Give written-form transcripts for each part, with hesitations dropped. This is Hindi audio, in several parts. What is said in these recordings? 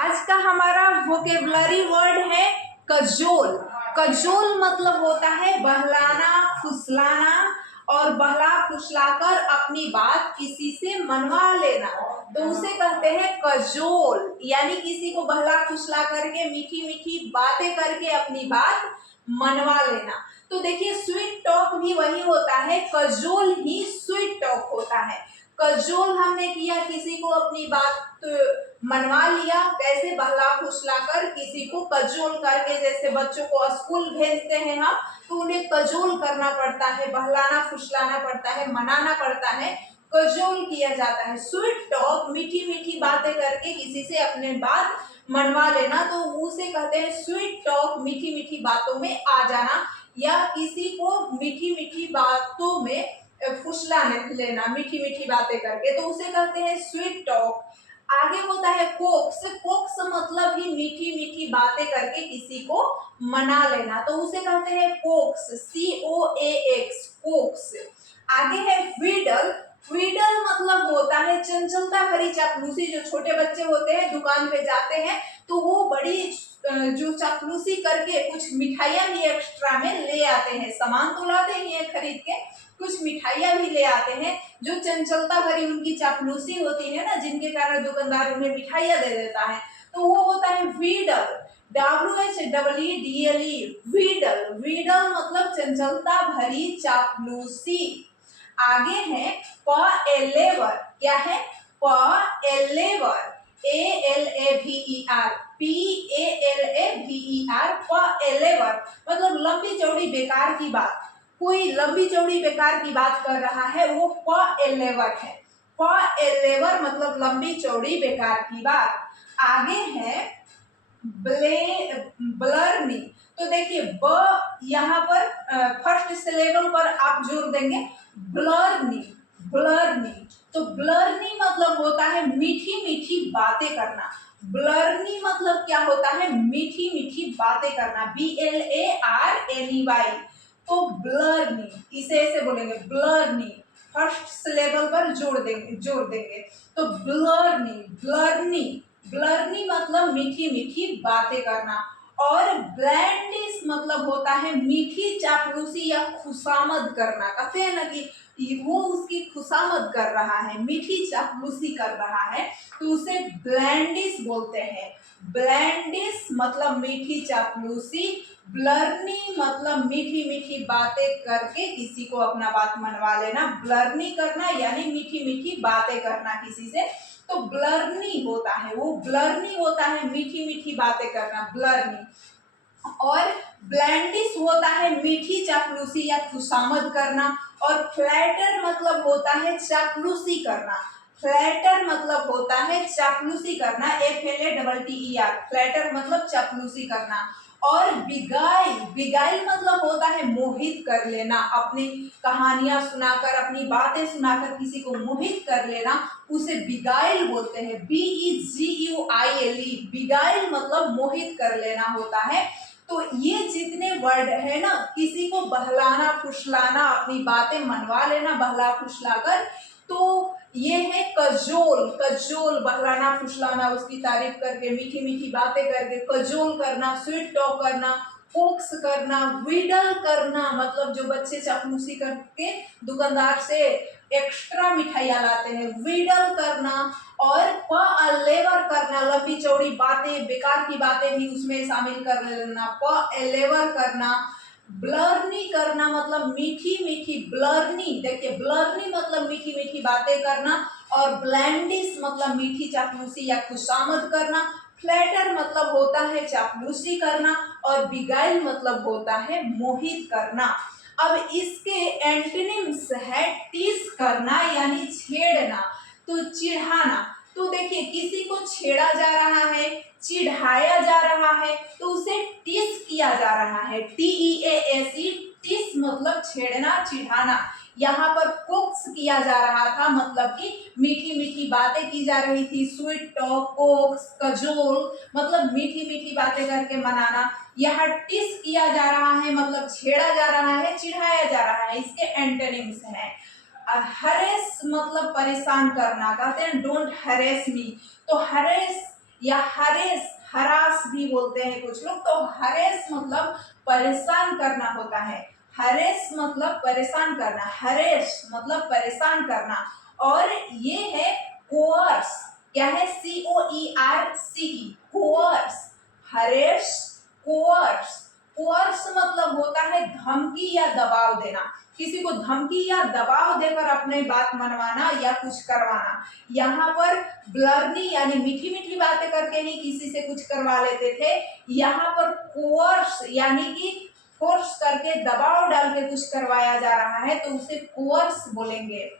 आज का हमारा वोकेबलरी वर्ड है कजोल। कजोल मतलब होता है बहलाना, फुसलाना और बहला फुसलाकर अपनी बात किसी से मनवा लेना, तो उसे कहते हैं कजोल। यानी किसी को बहला फुसला करके मीठी मीठी बातें करके अपनी बात मनवा लेना। तो देखिए स्वीट टॉक भी वही होता है, कजोल ही स्वीट टॉक होता है। कजोल हमने किया, किसी को अपनी बात मनवा लिया, कैसे बहला फुसला कर किसी को कजोल करके। जैसे बच्चों को स्कूल भेजते हैं हम, तो उन्हें कजोल करना पड़ता है, बहलाना फुसलाना पड़ता है, मनाना पड़ता है, कजोल किया जाता है। स्वीट टॉक मीठी मीठी बातें करके किसी से अपने बात मनवा लेना, तो उसे कहते हैं स्वीट टॉक, मीठी मीठी बातों में आ जाना या किसी को मीठी मीठी बातों में फुसला लेना, मीठी मीठी बातें करके, तो उसे कहते हैं स्वीट टॉक। आगे होता है कोक्स। कोक्स मतलब ही मीठी मीठी बातें करके किसी को मना लेना, तो उसे कहते हैं कोक्स, COAX, कोक्स। आगे है व्हीडल। व्हीडल मतलब होता है चंचलता भरी चापलूसी। जो छोटे बच्चे होते हैं दुकान पे जाते हैं तो वो बड़ी जो चापलूसी करके कुछ मिठाइयाँ भी एक्स्ट्रा में ले आते हैं, सामान तो लाते ही हैं खरीद के, कुछ मिठाइयाँ भी ले आते हैं। जो चंचलता भरी उनकी चापलूसी होती है ना, जिनके कारण दुकानदार उन्हें मिठाइयाँ दे देता है, तो वो होता है व्हीडल, WHEEDLE, व्हीडल। व्हीडल मतलब चंचलता भरी चापलूसी। आगे है पलेवर। क्या है? पलेवर, ALAVER, PALAVER, पलेवर मतलब लंबी चौड़ी बेकार की बात। कोई लंबी चौड़ी बेकार की बात कर रहा है, वो पलेवर है। पलेवर मतलब लंबी चौड़ी बेकार की बात। आगे है ब्लरनी। तो देखिए ब यहाँ पर फर्स्ट सिलेबल पर आप जोर देंगे, ब्लरनी, ब्लरनी। तो ब्लरनी मतलब होता है मीठी मीठी बातें करना। ब्लरनी मतलब क्या होता है? मीठी मीठी बातें करना, BLARNEY। तो ब्लरनी, इसे ऐसे बोलेंगे ब्लरनी, फर्स्ट सिलेबल पर जोड़ देंगे। तो ब्लरनी, ब्लरनी, ब्लरनी मतलब मीठी मीठी बातें करना। और ब्लैंडिश मतलब होता है मीठी चापलूसी या खुशामद करना। कहते हैं ना कि वो उसकी खुशामद कर रहा है, मीठी चापलूसी कर रहा है, तो उसे ब्लैंडिश बोलते हैं। ब्लैंडिश मतलब मीठी चापलूसी, ब्लरनी मतलब मीठी मीठी बातें करके किसी को अपना बात मनवा लेना। ब्लरनी करना यानी मीठी मीठी बातें करना किसी से, तो ब्लरनी होता है। वो ब्लरनी होता है मीठी मीठी बातें करना, ब्लरनी। और ब्लैंडिश होता है मीठी चापलूसी या खुशामद करना। और फ्लैटर मतलब होता है चापलूसी करना। फ्लैटर मतलब होता है चापलूसी करना, FLATTER, फ्लैटर मतलब चापलूसी करना। और बिगाइल, बिगाइल मतलब होता है मोहित कर लेना, अपनी कहानियां सुनाकर, अपनी बातें सुनाकर किसी को मोहित कर लेना, उसे बिगाइल बोलते हैं, BEGUILE। बिगाइल मतलब मोहित कर लेना होता है। तो ये जितने वर्ड है ना, किसी को बहलाना फुसलाना, अपनी बातें मनवा लेना बहला फुसलाकर, तो ये है कजोल। कजोल बहलाना फुसलाना, उसकी तारीफ करके, मीठी मीठी बातें करके, कजोल करना, स्वीट टॉक करना, फोक्स करना, व्हीडल करना मतलब जो बच्चे चापलूसी करके दुकानदार से एक्स्ट्रा मिठाइयाँ लाते हैं, व्हीडल करना। और पलेवर करना, लंबी चौड़ी बातें, बेकार की बातें भी उसमें शामिल कर लेना, पलेवर करना। ब्लरनी करना मतलब मीठी मीठी, ब्लरनी, देखिए ब्लरनी मतलब मीठी मीठी बातें करना। और ब्लैंडिश मतलब मीठी चापलूसी या खुशामद करना। फ्लैटर मतलब होता है चापलूसी करना। और बिगाइल मतलब होता है मोहित करना। अब इसके एंटोनिम्स है टीस करना यानी छेड़ना, तो चिढ़ाना। तो देखिए किसी को छेड़ा जा रहा है, चिढ़ाया जा रहा है, तो उसे टीस किया जा रहा है, TEASE, टीस मतलब छेड़ना, चिढ़ाना। यहाँ पर कोक्स किया जा रहा था, मतलब कि मीठी मीठी बातें की जा रही थी, स्वीट टॉक, कोक्स, कजोल मतलब मीठी मीठी बातें करके मनाना। यहाँ टिस किया जा रहा है मतलब छेड़ा जा रहा है, चिढ़ाया जा रहा है। इसके एंटोनिम्स हैं हरेस मतलब परेशान करना, कहते हैं डोंट हरेस मी, तो हरेस या हरेस, हरास भी बोलते हैं कुछ लोग। तो हरेस मतलब परेशान करना होता है, हरेस मतलब परेशान करना, हरेस मतलब परेशान करना। और ये है कोअर्स, क्या है, COERCE, कोअर्स, हरेस, कोअर्स। कोअर्स मतलब होता है धमकी या दबाव देना, किसी को धमकी या दबाव देकर अपने बात मनवाना या कुछ करवाना। यहाँ पर ब्लर्नी यानी मीठी मीठी बातें करके ही किसी से कुछ करवा लेते थे, यहाँ पर कोअर्स यानी कि फोर्स करके दबाव डाल के कुछ करवाया जा रहा है, तो उसे कोअर्स बोलेंगे।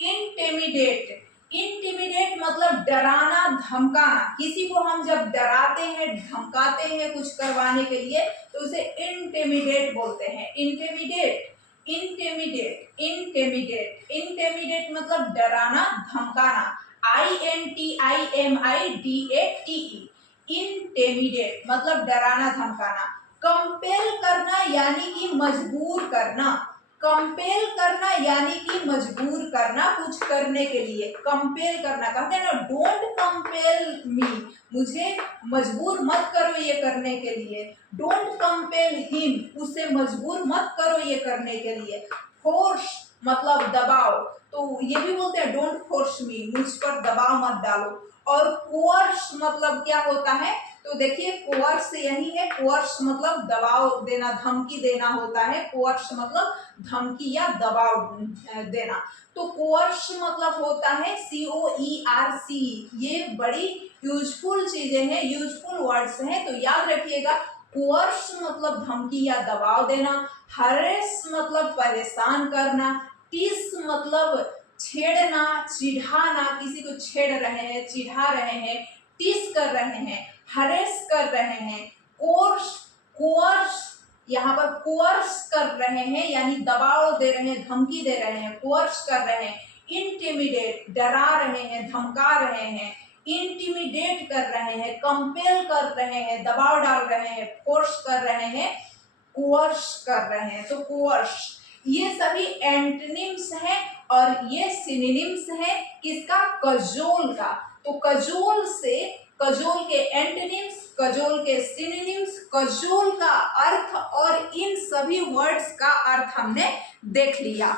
इंटिमिडेट, इंटिमिडेट मतलब डराना धमकाना, किसी को हम जब डराते हैं धमकाते हैं कुछ करवाने के लिए तो उसे इंटिमिडेट बोलते हैं। इंटिमिडेट, इंटिमिडेट, इंटिमिडेट, इंटिमिडेट मतलब डराना धमकाना, INTIMIDATE, इंटिमिडेट मतलब डराना धमकाना। कंपेल करना यानी कि मजबूर करना, कंपेल करना यानी कि मजबूर करना कुछ करने के लिए, कंपेल करना, कहते हैं ना डोंट कंपेल मी, मुझे मजबूर मत करो ये करने के लिए, डोंट कंपेल हिम, उसे मजबूर मत करो ये करने के लिए। फोर्स मतलब दबाव, तो ये भी बोलते हैं डोंट फोर्स मी, मुझ पर दबाव मत डालो। और कोर्स मतलब क्या होता है, तो देखिए कोर्स यही है, कोर्स मतलब दबाव देना, धमकी देना होता है, कोर्स मतलब धमकी या दबाव देना। तो कोर्स मतलब होता है COERC, ये बड़ी यूजफुल चीजें हैं, यूजफुल वर्ड्स हैं, तो याद रखिएगा। कोर्स मतलब धमकी या दबाव देना, हरेस मतलब परेशान करना, टीस मतलब छेड़ना चिढ़ाना, किसी को छेड़ रहे हैं चिढ़ा रहे हैं, टीस कर रहे हैं, हरेस कर रहे हैं। कोर्स, कोर्स, यहाँ पर कोर्स कर रहे हैं यानी दबाव दे रहे हैं, धमकी दे रहे हैं, कोर्स कर रहे हैं। इंटिमिडेट डरा रहे हैं, धमका रहे हैं, इंटिमिडेट कर रहे हैं, कंपेल कर रहे हैं, दबाव डाल रहे हैं, फोर्स कर रहे हैं, कोर्स कर रहे हैं। तो कोर्स, ये सभी एंटोनिम्स हैं और ये सिनोनिम्स हैं किसका, कजोल का। तो कजोल से, कजोल के एंटोनिम्स, कजोल के सिनोनिम्स, कजोल का अर्थ और इन सभी वर्ड्स का अर्थ हमने देख लिया।